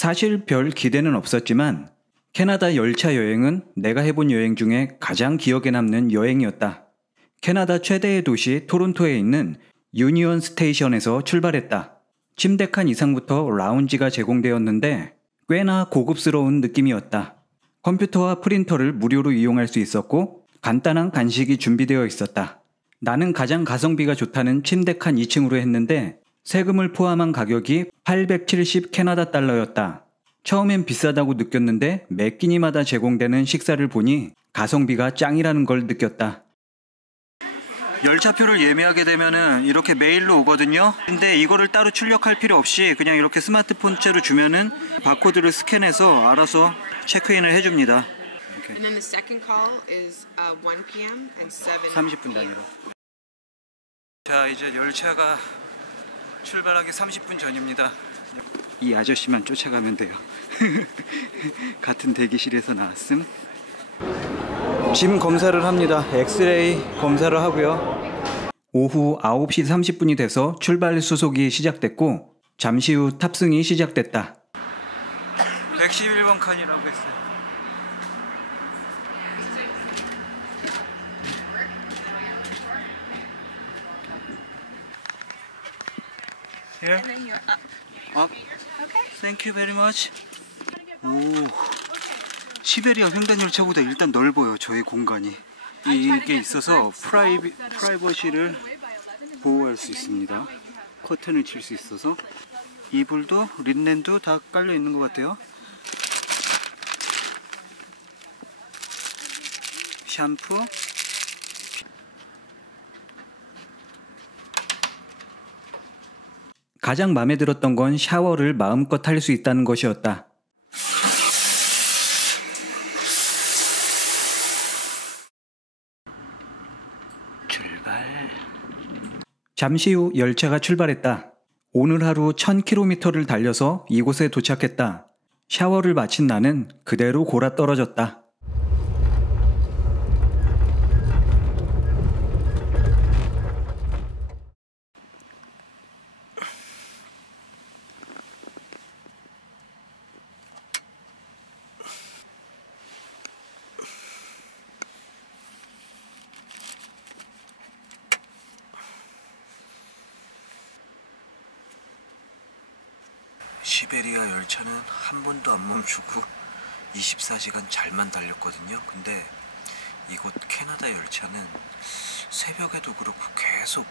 사실 별 기대는 없었지만 캐나다 열차 여행은 내가 해본 여행 중에 가장 기억에 남는 여행이었다. 캐나다 최대의 도시 토론토에 있는 유니온 스테이션에서 출발했다. 침대 칸 이상부터 라운지가 제공되었는데 꽤나 고급스러운 느낌이었다. 컴퓨터와 프린터를 무료로 이용할 수 있었고 간단한 간식이 준비되어 있었다. 나는 가장 가성비가 좋다는 침대 칸 2층으로 했는데 세금을 포함한 가격이 870 캐나다 달러였다. 처음엔 비싸다고 느꼈는데 매 끼니마다 제공되는 식사를 보니 가성비가 짱이라는 걸 느꼈다. 열차표를 예매하게 되면은 이렇게 메일로 오거든요. 근데 이거를 따로 출력할 필요 없이 그냥 이렇게 스마트폰째로 주면은 바코드를 스캔해서 알아서 체크인을 해줍니다. And then the second call is 1 p.m. and 7 30분 단위로. 자, 이제 열차가 출발하기 30분 전입니다. 이 아저씨만 쫓아가면 돼요. 같은 대기실에서 나왔음. 짐 검사를 합니다. 엑스레이 검사를 하고요. 오후 9시 30분이 돼서 출발 수속이 시작됐고 잠시 후 탑승이 시작됐다. 111번 칸이라고 했어요. Here? And then you're up. Up. Okay. Thank you very much. 오, 시베리아 횡단 열차보다 일단 넓어요. 저의 공간이. 이게 있어서 프라이버시를 보호할 수 있습니다. 커튼을 칠 수 있어서 이불도 린넨도 다 깔려 있는 것 같아요. 샴푸. 가장 마음에 들었던 건 샤워를 마음껏 할 수 있다는 것이었다. 출발. 잠시 후 열차가 출발했다. 오늘 하루 1000km를 달려서 이곳에 도착했다. 샤워를 마친 나는 그대로 골아 떨어졌다. 시베리아 열차는 한 번도 안 멈추고 24시간 잘만 달렸거든요. 근데 이곳 캐나다 열차는 새벽에도 그렇고 계속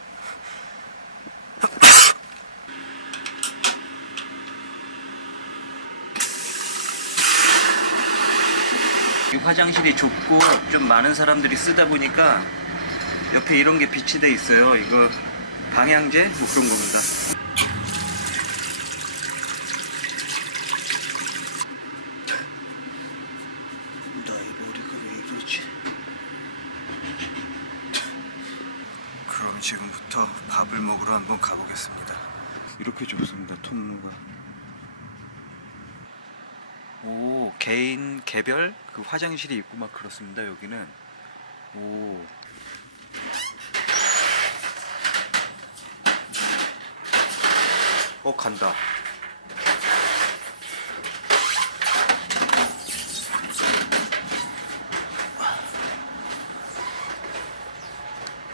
이 화장실이 좁고 좀 많은 사람들이 쓰다 보니까 옆에 이런 게 비치돼 있어요. 이거 방향제 뭐 그런 겁니다. 그럼 지금부터 밥을 먹으러 한번 가보겠습니다. 이렇게 좁습니다. 통로가. 오, 개인 개별 그 화장실이 있고 막 그렇습니다. 여기는. 오. 간다.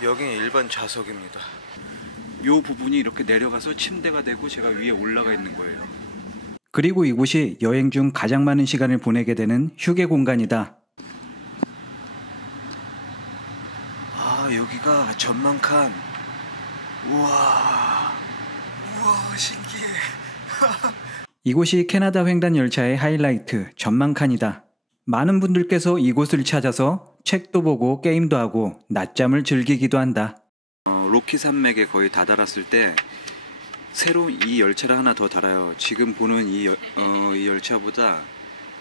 여기는 일반 좌석입니다. 요 부분이 이렇게 내려가서 침대가 되고 제가 위에 올라가 있는 거예요. 그리고 이곳이 여행 중 가장 많은 시간을 보내게 되는 휴게 공간이다. 아, 여기가 전망칸. 우와, 신기해. 이곳이 캐나다 횡단 열차의 하이라이트, 전망칸이다. 많은 분들께서 이곳을 찾아서 책도 보고 게임도 하고 낮잠을 즐기기도 한다. 로키 산맥에 거의 다다랐을 때 새로운 이 열차를 하나 더 달아요. 지금 보는 이 열차보다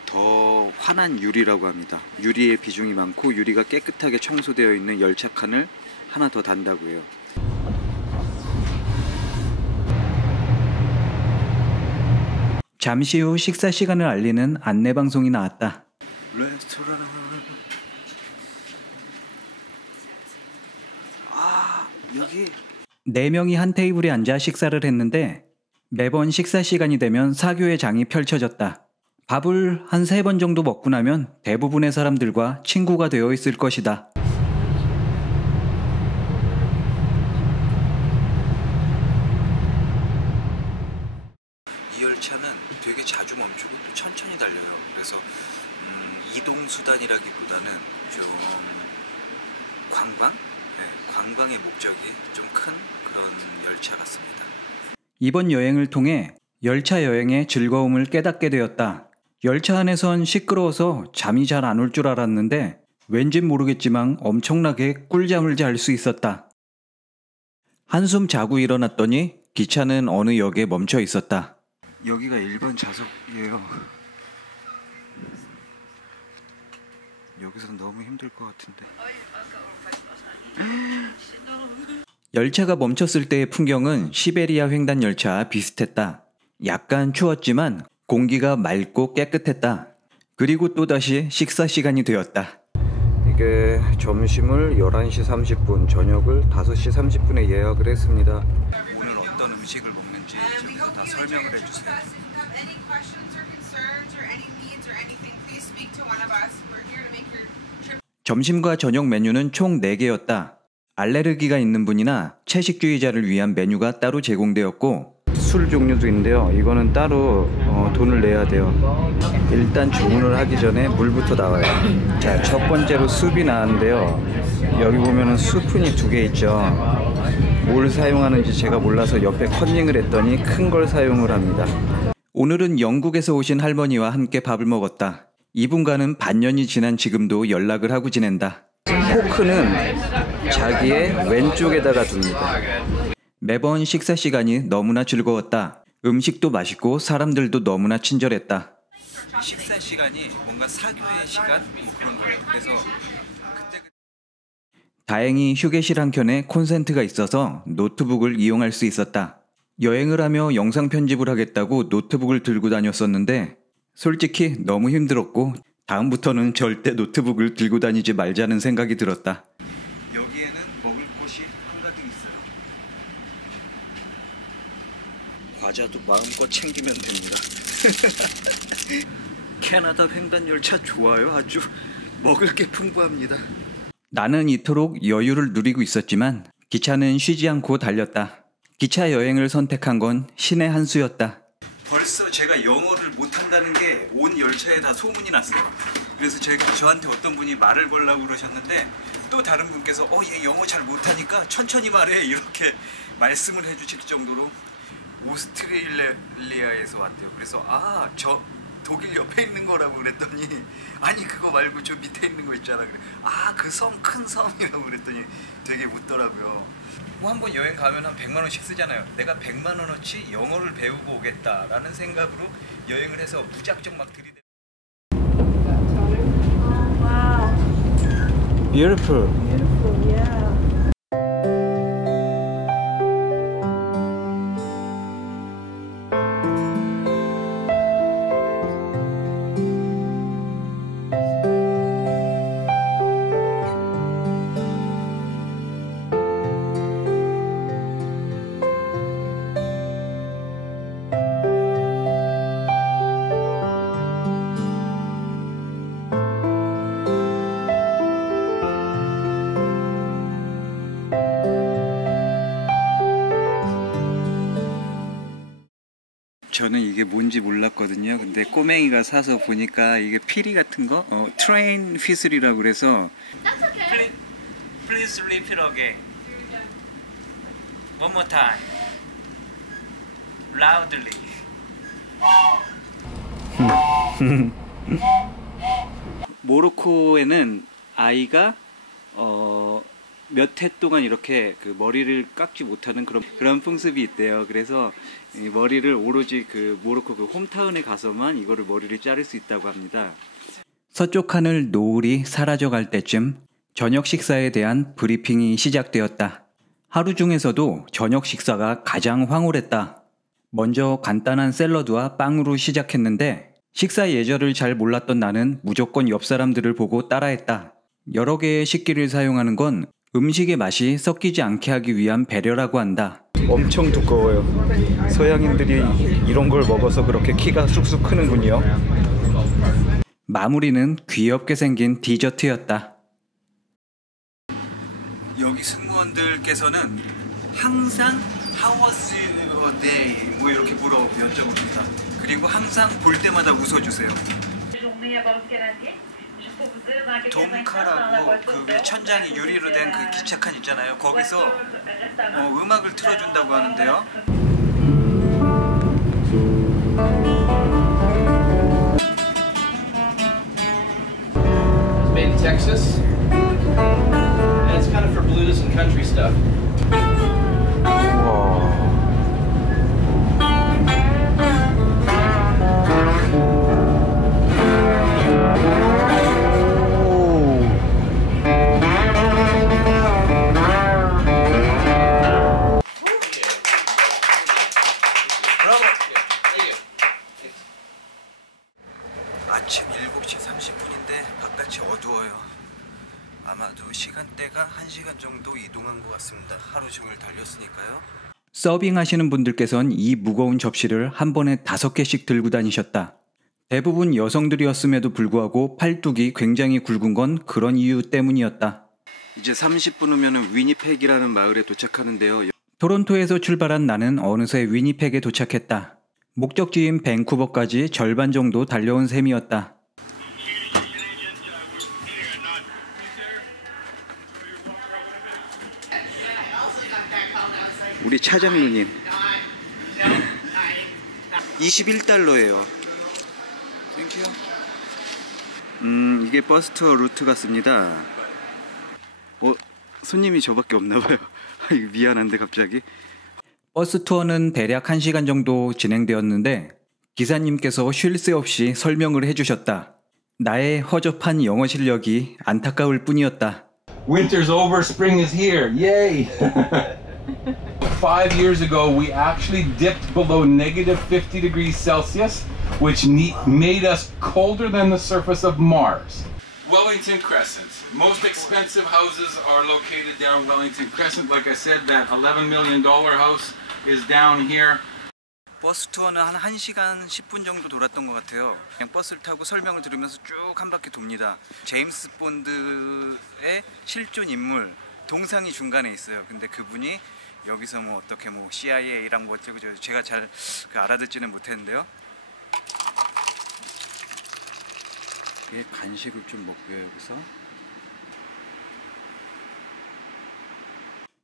더 환한 유리라고 합니다. 유리의 비중이 많고 유리가 깨끗하게 청소되어 있는 열차 칸을 하나 더 단다고 해요. 잠시 후 식사 시간을 알리는 안내방송이 나왔다. 레스토랑. 여기 4명이 한 테이블에 앉아 식사를 했는데 매번 식사 시간이 되면 사교의 장이 펼쳐졌다. 밥을 한 3번 정도 먹고 나면 대부분의 사람들과 친구가 되어 있을 것이다. 이 열차는 되게 자주 멈추고 또 천천히 달려요. 그래서 이동수단이라기보다는 좀 관광? 네, 관광의 목적이 좀 큰 그런 열차 같습니다. 이번 여행을 통해 열차 여행의 즐거움을 깨닫게 되었다. 열차 안에선 시끄러워서 잠이 잘 안 올 줄 알았는데 왠진 모르겠지만 엄청나게 꿀잠을 잘 수 있었다. 한숨 자고 일어났더니 기차는 어느 역에 멈춰 있었다. 여기가 1번 좌석이에요. 여기서 너무 힘들 것 같은데. 열차가 멈췄을 때의 풍경은 시베리아 횡단 열차와 비슷했다. 약간 추웠지만 공기가 맑고 깨끗했다. 그리고 또다시 식사 시간이 되었다. 이게 점심을 11시 30분, 저녁을 5시 30분에 예약을 했습니다. 오늘 어떤 음식을 먹는지 저기서 다 설명을 해주세요. 점심과 저녁 메뉴는 총 4개였다. 알레르기가 있는 분이나 채식주의자를 위한 메뉴가 따로 제공되었고 술 종류도 있는데요. 이거는 따로 돈을 내야 돼요. 일단 주문을 하기 전에 물부터 나와요. 자, 첫 번째로 숲이 나왔는데요. 여기 보면은 스푼이 2개 있죠. 뭘 사용하는지 제가 몰라서 옆에 컨닝을 했더니 큰 걸 사용을 합니다. 오늘은 영국에서 오신 할머니와 함께 밥을 먹었다. 이분과는 반년이 지난 지금도 연락을 하고 지낸다. 포크는 자기의 왼쪽에다가 둡니다. 매번 식사 시간이 너무나 즐거웠다. 음식도 맛있고 사람들도 너무나 친절했다. 식사 시간이 뭔가 사교의 시간? 뭐 그런 거예요. 그래서 다행히 휴게실 한켠에 콘센트가 있어서 노트북을 이용할 수 있었다. 여행을 하며 영상 편집을 하겠다고 노트북을 들고 다녔었는데 솔직히 너무 힘들었고 다음부터는 절대 노트북을 들고 다니지 말자는 생각이 들었다. 여기에는 먹을 곳이 한가득 있어요. 과자도 마음껏 챙기면 됩니다. 캐나다 횡단 열차 좋아요. 아주 먹을 게 풍부합니다. 나는 이토록 여유를 누리고 있었지만 기차는 쉬지 않고 달렸다. 기차 여행을 선택한 건 신의 한 수였다. 벌써 제가 영어를 못한다는 게 온 열차에 다 소문이 났어요. 그래서 저한테 어떤 분이 말을 걸라고 그러셨는데 또 다른 분께서 얘 영어 잘 못하니까 천천히 말해 이렇게 말씀을 해주실 정도로 오스트레일리아에서 왔대요. 그래서 저 독일 옆에 있는 거라고 그랬더니 아니 그거 말고 저 밑에 있는 거 있잖아. 그래. 그 섬 큰 섬이라고 그랬더니 되게 웃더라고요. 뭐 한번 여행 가면 한 100만 원씩 쓰잖아요. 내가 100만 원어치 영어를 배우고 오겠다라는 생각으로 여행을 해서 무작정 막 들이대. Beautiful. Beautiful, yeah. 저는 이게 뭔지 몰랐거든요. 근데 꼬맹이가 사서 보니까 이게 피리 같은 거? 트레인 휘슬이라고 그래서 Please repeat again. One more time. Loudly. 모로코에는 아이가 몇 해 동안 이렇게 그 머리를 깎지 못하는 그런 풍습이 있대요. 그래서 이 머리를 오로지 그 모로코 그 홈타운에 가서만 이거를 머리를 자를 수 있다고 합니다. 서쪽 하늘 노을이 사라져갈 때쯤 저녁 식사에 대한 브리핑이 시작되었다. 하루 중에서도 저녁 식사가 가장 황홀했다. 먼저 간단한 샐러드와 빵으로 시작했는데 식사 예절을 잘 몰랐던 나는 무조건 옆 사람들을 보고 따라했다. 여러 개의 식기를 사용하는 건 음식의 맛이 섞이지 않게 하기 위한 배려라고 한다. 엄청 두꺼워요. 서양인들이 이런 걸 먹어서 그렇게 키가 쑥쑥 크는군요. 마무리는 귀엽게 생긴 디저트였다. 여기 승무원들께서는 항상 How was your day? 뭐 이렇게 여쭤봅니다. 그리고 항상 볼 때마다 웃어주세요. 동카라고 그 천장이 유리로 된 그 기차칸 있잖아요. 거기서 음악을 틀어준다고 하는데요. It's made in Texas, and it's kind of for blues and country stuff. 아침 7시 30분인데 바깥이 어두워요. 아마도 시간대가 1시간 정도 이동한 것 같습니다. 하루 종일 달렸으니까요. 서빙 하시는 분들께선 이 무거운 접시를 한 번에 5개씩 들고 다니셨다. 대부분 여성들이었음에도 불구하고 팔뚝이 굉장히 굵은 건 그런 이유 때문이었다. 이제 30분 후면 위니펙이라는 마을에 도착하는데요. 토론토에서 출발한 나는 어느새 위니펙에 도착했다. 목적지인 밴쿠버까지 절반 정도 달려온 셈이었다. 우리 차장누님 21달러예요. 땡큐. 이게 버스 투어 루트 같습니다. 손님이 저밖에 없나봐요. 미안한데 갑자기. 버스 투어는 대략 1시간 정도 진행되었는데 기사님께서 쉴 새 없이 설명을 해주셨다. 나의 허접한 영어 실력이 안타까울 뿐이었다. Winter's over, spring is here. Yay! 5 years ago, we actually dipped below negative 50 degrees Celsius, which made us colder than the surface of Mars. Wellington Crescent. Most expensive houses are located down Wellington Crescent. Like I said, that $11 million house is down here. 버스 투어는 한 1시간 10분 정도 돌았던 것 같아요. 그냥 버스를 타고 설명을 들으면서 쭉 한 바퀴 돕니다. 제임스 본드의 실존 인물 동상이 중간에 있어요. 근데 그분이 여기서 뭐 어떻게 뭐 CIA랑 뭐 어쩌고 제가 잘 알아듣지는 못했는데요. 간식을 좀 먹고요, 여기서.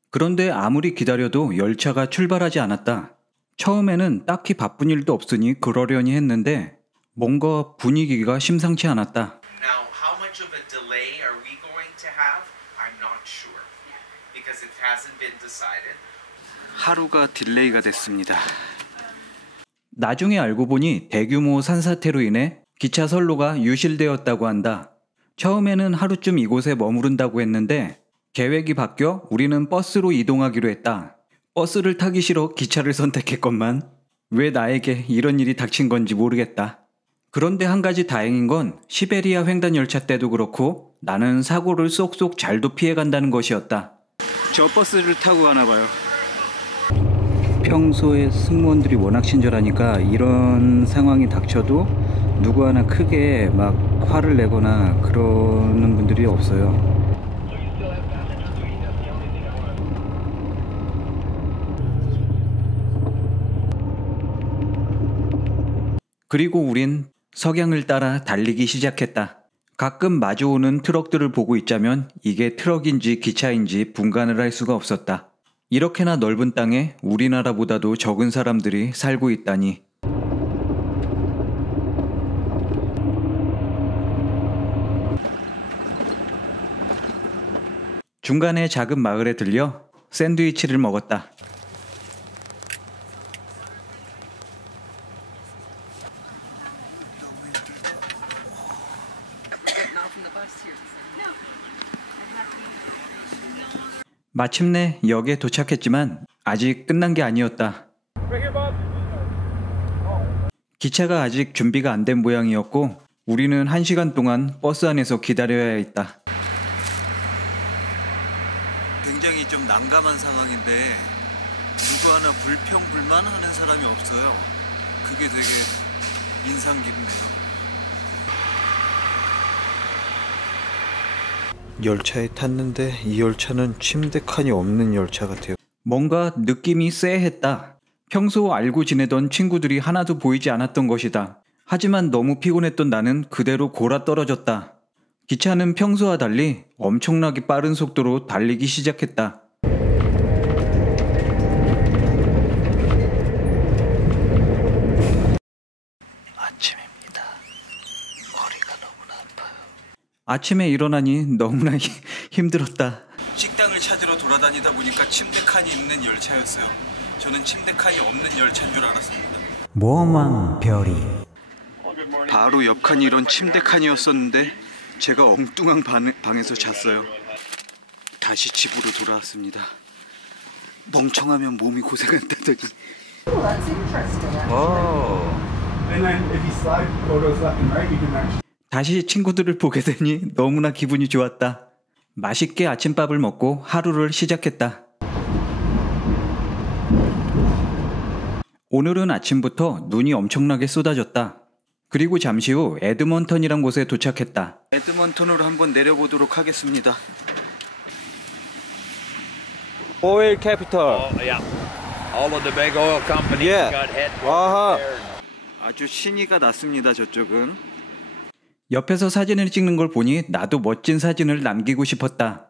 그런데 아무리 기다려도 열차가 출발하지 않았다. 처음에는 딱히 바쁜 일도 없으니 그러려니 했는데 뭔가 분위기가 심상치 않았다. Now, how much of a delay are we going to have? I'm not sure because it hasn't been decided. 하루가 딜레이가 됐습니다. 나중에 알고 보니 대규모 산사태로 인해 기차 선로가 유실되었다고 한다. 처음에는 하루쯤 이곳에 머무른다고 했는데 계획이 바뀌어 우리는 버스로 이동하기로 했다. 버스를 타기 싫어 기차를 선택했건만 왜 나에게 이런 일이 닥친 건지 모르겠다. 그런데 한 가지 다행인 건 시베리아 횡단 열차 때도 그렇고 나는 사고를 쏙쏙 잘도 피해간다는 것이었다. 저 버스를 타고 가나 봐요. 평소에 승무원들이 워낙 친절하니까 이런 상황이 닥쳐도 누구 하나 크게 막 화를 내거나 그러는 분들이 없어요. 그리고 우린 석양을 따라 달리기 시작했다. 가끔 마주오는 트럭들을 보고 있자면 이게 트럭인지 기차인지 분간을 할 수가 없었다. 이렇게나 넓은 땅에 우리나라보다도 적은 사람들이 살고 있다니. 중간에 작은 마을에 들려 샌드위치를 먹었다. 마침내 역에 도착했지만 아직 끝난 게 아니었다. 기차가 아직 준비가 안 된 모양이었고 우리는 1시간 동안 버스 안에서 기다려야 했다. 굉장히 좀 난감한 상황인데 누구 하나 불평불만하는 사람이 없어요. 그게 되게 인상 깊네요. 열차에 탔는데 이 열차는 침대 칸이 없는 열차 같아요. 뭔가 느낌이 쎄했다. 평소 알고 지내던 친구들이 하나도 보이지 않았던 것이다. 하지만 너무 피곤했던 나는 그대로 골아 떨어졌다. 기차는 평소와 달리 엄청나게 빠른 속도로 달리기 시작했다. 아침입니다. 머리가 너무나 아파요. 아침에 일어나니 너무나 힘들었다. 식당을 찾으러 돌아다니다 보니까 침대 칸이 있는 열차였어요. 저는 침대 칸이 없는 열차인 줄 알았습니다. 모험왕 별이. 바로 옆 칸이 이런 침대 칸이었었는데 제가 엉뚱한 방에서 잤어요. 다시 집으로 돌아왔습니다. 멍청하면 몸이 고생한다더니. 다시 친구들을 보게 되니 너무나 기분이 좋았다. 맛있게 아침밥을 먹고 하루를 시작했다. 오늘은 아침부터 눈이 엄청나게 쏟아졌다. 그리고 잠시 후 에드먼턴이란 곳에 도착했다. 에드먼턴으로 한번 내려보도록 하겠습니다. Oil capital. Oh, yeah. All of the big oil companies got headquarters there. 아주 신의가 났습니다. 저쪽은. 옆에서 사진을 찍는 걸 보니 나도 멋진 사진을 남기고 싶었다.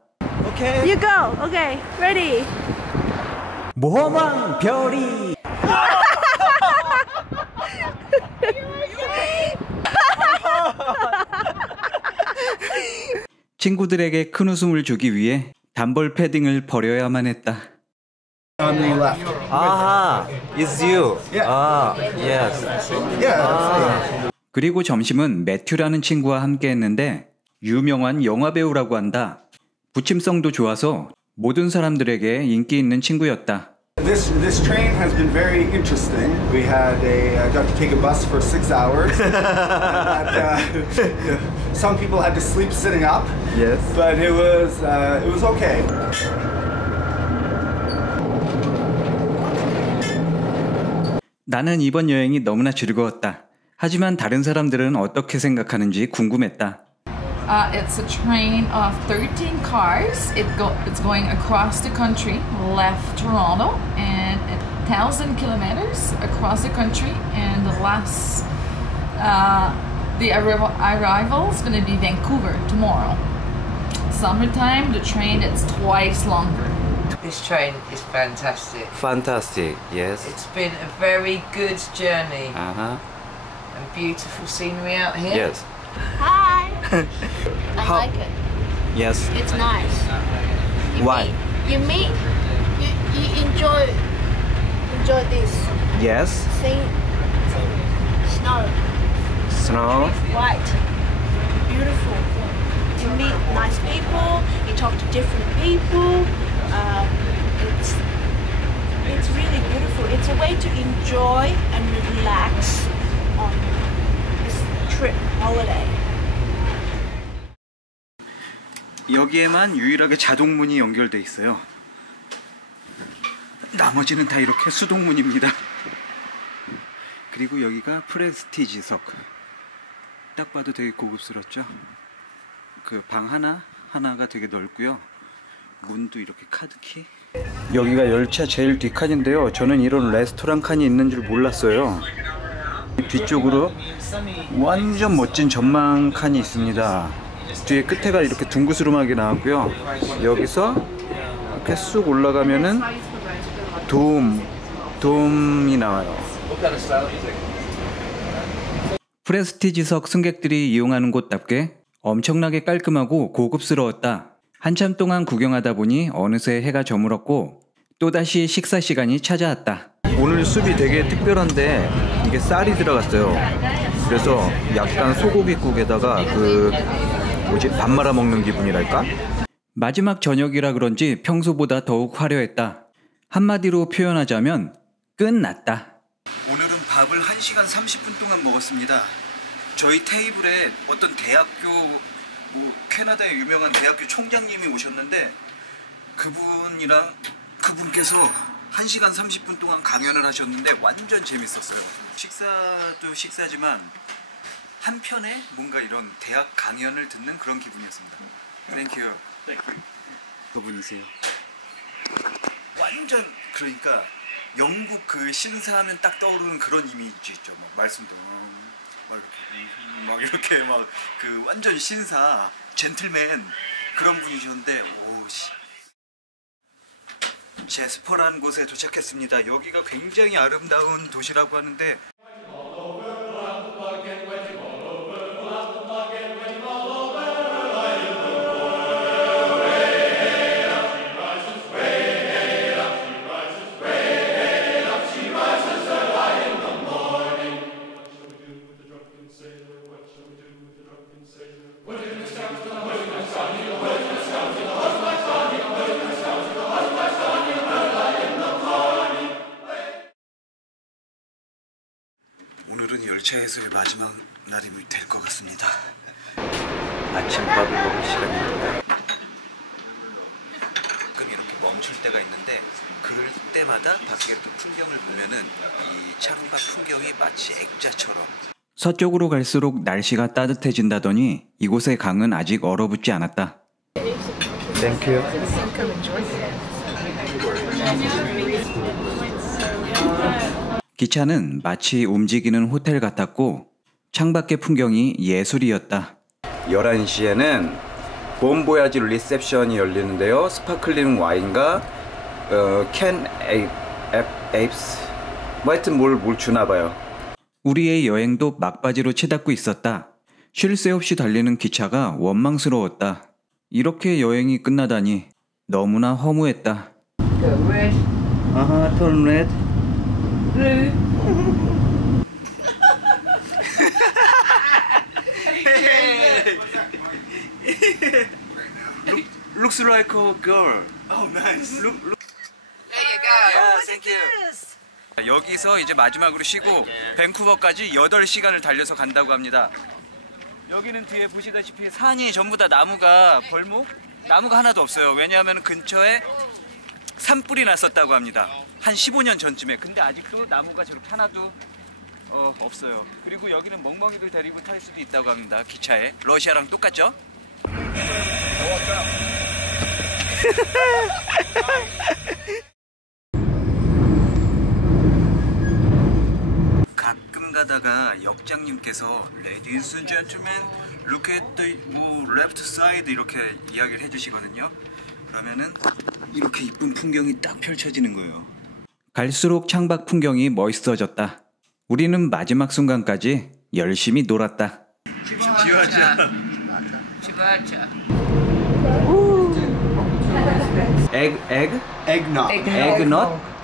Okay. You go. Okay. Ready. 모험왕 별이. 친구들에게 큰 웃음을 주기 위해 단벌 패딩을 버려야만 했다. On the left. Aha, it's you. Ah, yes. 그리고 점심은 매튜라는 친구와 함께 했는데 유명한 영화배우라고 한다. 부침성도 좋아서 모든 사람들에게 인기 있는 친구였다. This train has been very interesting. We had got to take a bus for 6 hours. Some people had to sleep sitting up. Yes. But it was okay. 나는 이번 여행이 너무나 즐거웠다. 하지만 다른 사람들은 어떻게 생각하는지 궁금했다. It's a train of 13 cars. It's going across the country, left Toronto, and 1,000 kilometers across the country. And the arrival is going to be Vancouver tomorrow. Summertime, the train is twice longer. This train is fantastic. Fantastic, yes. It's been a very good journey. Uh-huh. And beautiful scenery out here. Yes. Hi. I like it. Yes. It's nice. Why? You enjoy this. Yes. See snow. Snow. White. Beautiful. You meet nice people. You talk to different people. It's really beautiful. It's a way to enjoy and relax on this trip, holiday. 여기에만 유일하게 자동문이 연결돼 있어요. 나머지는 다 이렇게 수동문입니다. 그리고 여기가 프레스티지석. 딱 봐도 되게 고급스럽죠. 그 방 하나가 되게 넓고요. 문도 이렇게 카드키. 여기가 열차 제일 뒷칸인데요. 저는 이런 레스토랑 칸이 있는 줄 몰랐어요. 뒤쪽으로 완전 멋진 전망 칸이 있습니다. 뒤에 끝에가 이렇게 둥그스름하게 나왔고요. 여기서 이렇게 쑥 올라가면은 돔이 나와요. 프레스티지석 승객들이 이용하는 곳답게 엄청나게 깔끔하고 고급스러웠다. 한참 동안 구경하다 보니 어느새 해가 저물었고 또다시 식사 시간이 찾아왔다. 오늘 숲이 되게 특별한데 이게 쌀이 들어갔어요. 그래서 약간 소고기국에다가 밥 말아 먹는 기분이랄까? 마지막 저녁이라 그런지 평소보다 더욱 화려했다. 한마디로 표현하자면 끝났다. 오늘은 밥을 1시간 30분 동안 먹었습니다. 저희 테이블에 어떤 대학교 캐나다의 유명한 대학교 총장님이 오셨는데 그분께서 1시간 30분 동안 강연을 하셨는데 완전 재밌었어요. 식사도 식사지만 한편에 뭔가 이런 대학 강연을 듣는 그런 기분이었습니다. 땡큐. 그분이세요. 완전 그러니까 영국 그 신사하면 딱 떠오르는 그런 이미지 있죠. 막 말씀도 막 이렇게 막 그 완전 신사 젠틀맨 그런 분이셨는데 오씨. 제스퍼라는 곳에 도착했습니다. 여기가 굉장히 아름다운 도시라고 하는데 오늘은 열차에서의 마지막 날이 될 것 같습니다. 아침밥을 먹을 시간입니다. 가끔 이렇게 멈출 때가 있는데 그럴 때마다 밖에 또 풍경을 보면은 이 창밖 풍경이 마치 액자처럼. 서쪽으로 갈수록 날씨가 따뜻해진다더니 이곳의 강은 아직 얼어붙지 않았다. 땡큐. 기차는 마치 움직이는 호텔 같았고 창밖의 풍경이 예술이었다. 11시에는 본보야지 리셉션이 열리는데요. 스파클링 와인과 캔 에이프스 뭐 하여튼 뭘 주나봐요. 우리의 여행도 막바지로 치닫고 있었다. 쉴 새 없이 달리는 기차가 원망스러웠다. 이렇게 여행이 끝나다니 너무나 허무했다. turn red. Blue. Looks like a girl. Oh, nice. There you go. Yeah, thank you. 여기서 이제 마지막으로 쉬고 밴쿠버까지 8시간을 달려서 간다고 합니다. 여기는 뒤에 보시다시피 산이 전부 다 나무가 벌목? 나무가 하나도 없어요. 왜냐하면 근처에 산불이 났었다고 합니다. 한 15년 전쯤에. 근데 아직도 나무가 저렇게 하나도 없어요. 그리고 여기는 멍멍이를 데리고 탈 수도 있다고 합니다. 기차에. 러시아랑 똑같죠? 가끔 가다가 역장님께서 Ladies and gentlemen, look at the left side 이렇게 이야기를 해주시거든요. 그러면은 이렇게 이쁜 풍경이 딱 펼쳐지는 거예요. 갈수록 창밖 풍경이 멋있어졌다. 우리는 마지막 순간까지 열심히 놀았다. 지와자.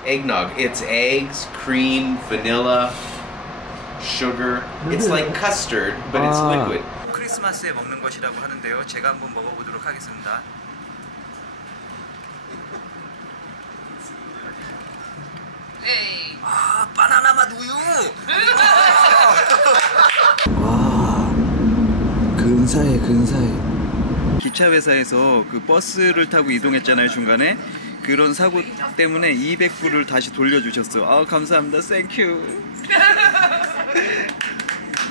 Eggnog. It's eggs, cream, vanilla, sugar. It's like custard, but it's liquid. 크리스마스에 먹는 것이라고 하는데요. 제가 한번 먹어보도록 하겠습니다. 아, 바나나 맛 우유! 와, 근사해. 기차 회사에서 그 버스를 타고 이동했잖아요, 중간에. 그런 사고 때문에 200불을 다시 돌려주셨어요. 아, 감사합니다. 땡큐.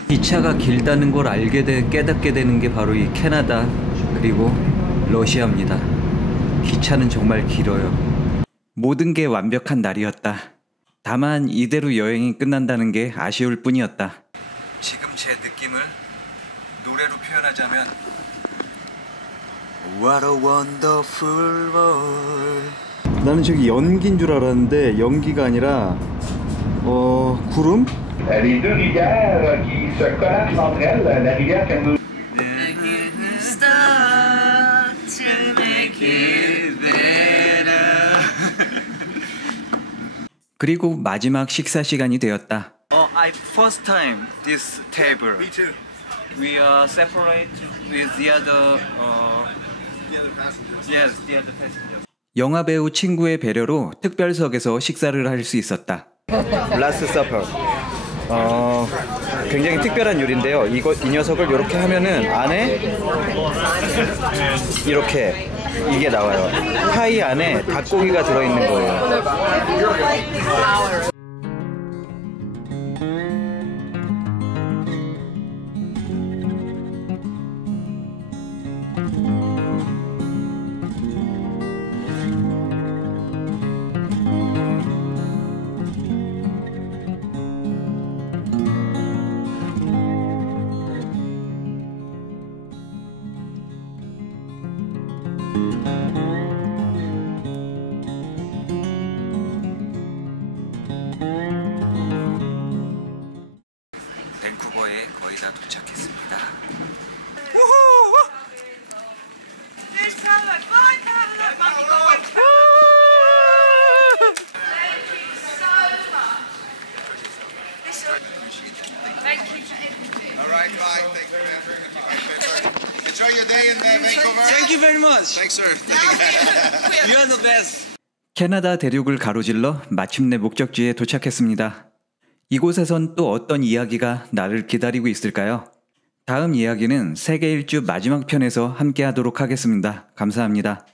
기차가 길다는 걸 깨닫게 되는 게 바로 이 캐나다 그리고 러시아입니다. 기차는 정말 길어요. 모든 게 완벽한 날이었다. 다만 이대로 여행이 끝난다는 게 아쉬울 뿐이었다. 지금 제 느낌을 노래로 표현하자면 What a wonderful world. 나는 저기 연기인 줄 알았는데 연기가 아니라 구름? Les deux rivières qui se collent entre elles, la rivière Kamloops. 그리고 마지막 식사 시간이 되었다. I first time this table. Me too. We are separate with the other passengers. Yes, the other passengers. 영화 배우 친구의 배려로 특별석에서 식사를 할 수 있었다. Last Supper. 굉장히 특별한 요리인데요. 이 녀석을 이렇게 하면은 안에 이렇게 이게 나와요. 파이 안에 닭고기가 들어있는 거예요. 밴쿠버에 거의 다 도착했습니다. Thank you very much. Thanks, sir. You are the best. 캐나다 대륙을 가로질러 마침내 목적지에 도착했습니다. 이곳에선 또 어떤 이야기가 나를 기다리고 있을까요? 다음 이야기는 세계 일주 마지막 편에서 함께 하도록 하겠습니다. 감사합니다.